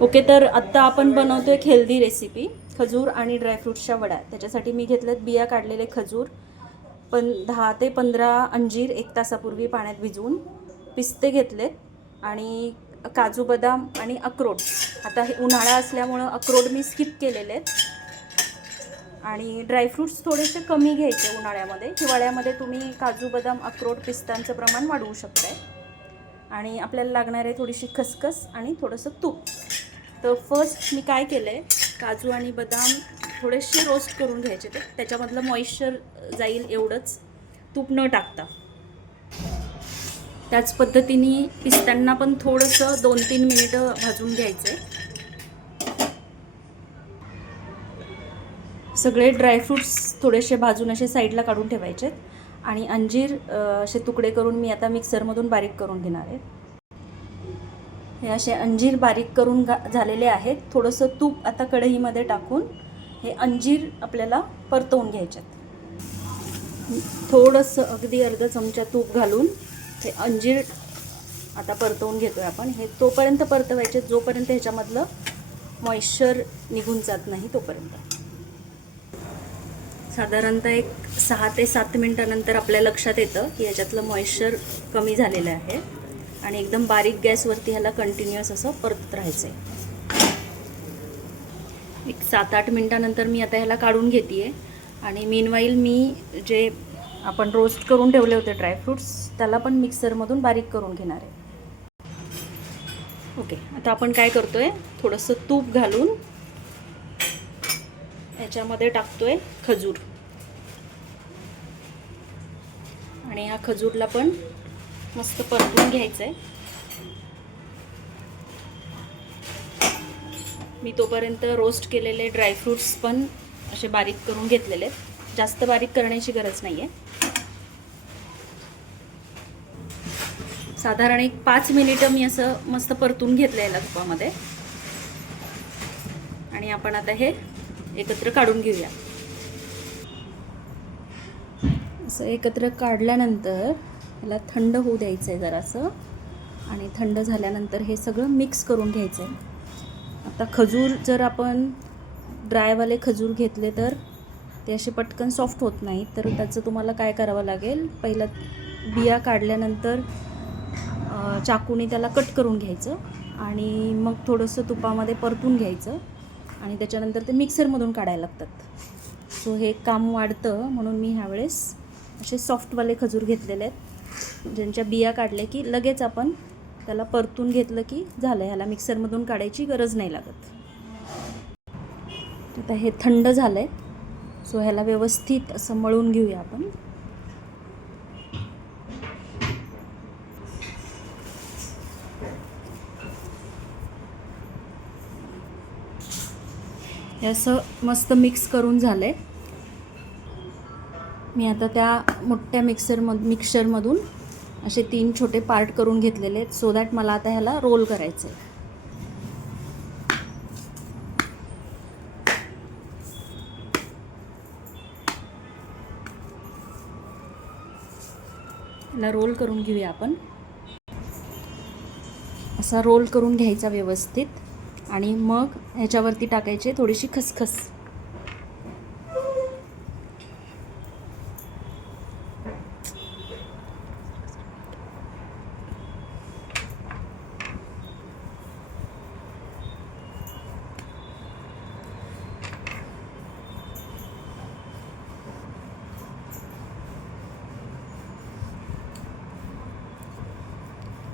Okay, तर आत्ता आपण बनवतोय एक हेल्दी रेसिपी, खजूर आणि ड्रायफ्रूट्सच्या वड्या. त्याच्यासाठी मी घेतलेत बिया काढलेले खजूर, 10 ते 15 अंजीर 1 तासापूर्वी पाण्यात भिजवून, पिस्ते घेतलेत आणि काजू बदाम आणि अक्रोड. आता हे उन्हाळा असल्यामुळं अक्रोड मी स्किप केलेले आहेत आणि ड्रायफ्रूट्स थोडेसे कमी घ्यायचे उन्हाळ्यामध्ये. हिवाळ्यामध्ये तुम्ही काजू बदाम अक्रोड पिस्तांचं प्रमाण वाढवू शकताय. आणि आपल्याला लागणार आहे थोडीशी खसखस आणि थोडंसं तूप. तर फर्स्ट मी काय केलं आहे, काजू आणि बदाम थोडेसे रोस्ट करून घ्यायचे, ते त्याच्यामधलं मॉइश्चर जाईल एवढंच, तूप न टाकता. त्याच पद्धतीने पिस्त्यांना पण थोडंसं 2-3 मिनिटं भाजून घ्यायचं आहे. सगळे ड्रायफ्रूट्स थोडेसे भाजून असे साईडला काढून ठेवायचे आणि अंजीर असे तुकडे करून मी आता मिक्सरमधून बारीक करून घेणार आहे. हे असे अंजीर बारीक करून झालेले आहेत. थोडंसं तूप आता कढईमध्ये टाकून हे अंजीर आपल्याला परतवून घ्यायच्यात. थोडंसं अगदी अर्धा चमचा तूप घालून हे अंजीर आता परतवून घेतोय आपण. हे तोपर्यंत परतवायचे जोपर्यंत ह्याच्यामधलं मॉइश्चर निघून जात नाही तोपर्यंत. साधारणतः एक 6 ते 7 मिनिटानंतर आपल्या लक्षात येतं की ह्याच्यातलं मॉइश्चर कमी झालेलं आहे आणि एकदम बारीक गॅसवरती ह्याला कंटिन्युअस असं परतत राहायचं आहे. एक 7-8 मिनिटानंतर मी आता ह्याला काढून घेते आहे आणि मीनवाईल मी जे आपण रोस्ट करून ठेवले होते ड्रायफ्रूट्स त्याला पण मिक्सरमधून बारीक करून घेणार आहे. ओके, आता आपण काय करतोय, थोडंसं तूप घालून याच्यामध्ये टाकतोय खजूर आणि ह्या खजूरला पण मस्त परतून घ्यायचं आहे. मी तोपर्यंत रोस्ट केलेले ड्रायफ्रूट्स पण असे बारीक करून घेतलेले आहेत. जास्त बारीक करण्याची गरज नाही आहे. साधारण एक 5 मिनिटं मी असं मस्त परतून घेतलं आहे तुपामध्ये आणि आपण आता हे एकत्र काढून घेऊया. असं एकत्र काढल्यानंतर ह्याला थंड होऊ द्यायचं आहे जरासं आणि थंड झाल्यानंतर हे सगळं मिक्स करून घ्यायचं आहे. आता खजूर जर आपण ड्रायवाले खजूर घेतले तर ते असे पटकन सॉफ्ट होत नाहीत. तर त्याचं तुम्हाला काय करावं लागेल, पहिलं बिया काढल्यानंतर चाकूने त्याला कट करून घ्यायचं आणि मग थोडंसं तुपामध्ये परतून घ्यायचं आणि त्याच्यानंतर ते मिक्सरमधून काढायला लागतात. सो हे काम वाढतं म्हणून मी ह्यावेळेस असे सॉफ्टवाले खजूर घेतलेले आहेत, ज्यांच्या बिया काढल्या की लगेच आपण त्याला परतून घेतलं की झालं. ह्याला मिक्सरमधून काढायची गरज नाही लागत. आता हे थंड झालं आहे, सो ह्याला व्यवस्थित असं मळून घेऊया आपण. हे असं मस्त मिक्स करून झालं आहे. मी आता त्या मोठ्या मिक्सरमधून असे 3 छोटे पार्ट करून घेतलेले आहेत, सो दॅट मला आता ह्याला रोल करायचं आहे. ह्याला रोल करून घेऊया आपण. असा रोल करून घ्यायचा व्यवस्थित आणि मग ह्याच्यावरती टाकायचे थोडीशी खसखस.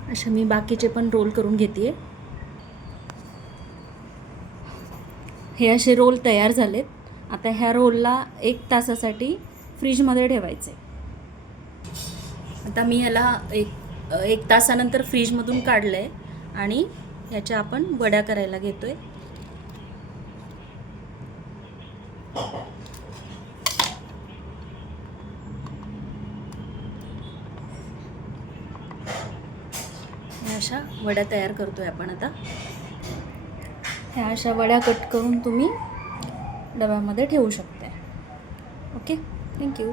अशा मी बाकीचे पण रोल करून घेते. हे असे रोल तयार झालेत. आता ह्या रोलला 1 तासासाठी फ्रीजमध्ये ठेवायचे. आता मी ह्याला एक तासानंतर फ्रीजमधून काढलं आहे आणि ह्याच्या आपण वड्या करायला घेतोय. अशा वड्या तयार करतोय आपण. आता ह्या अशा वड्या कट करून तुम्ही डब्यामध्ये ठेवू शकता. Okay, thank you.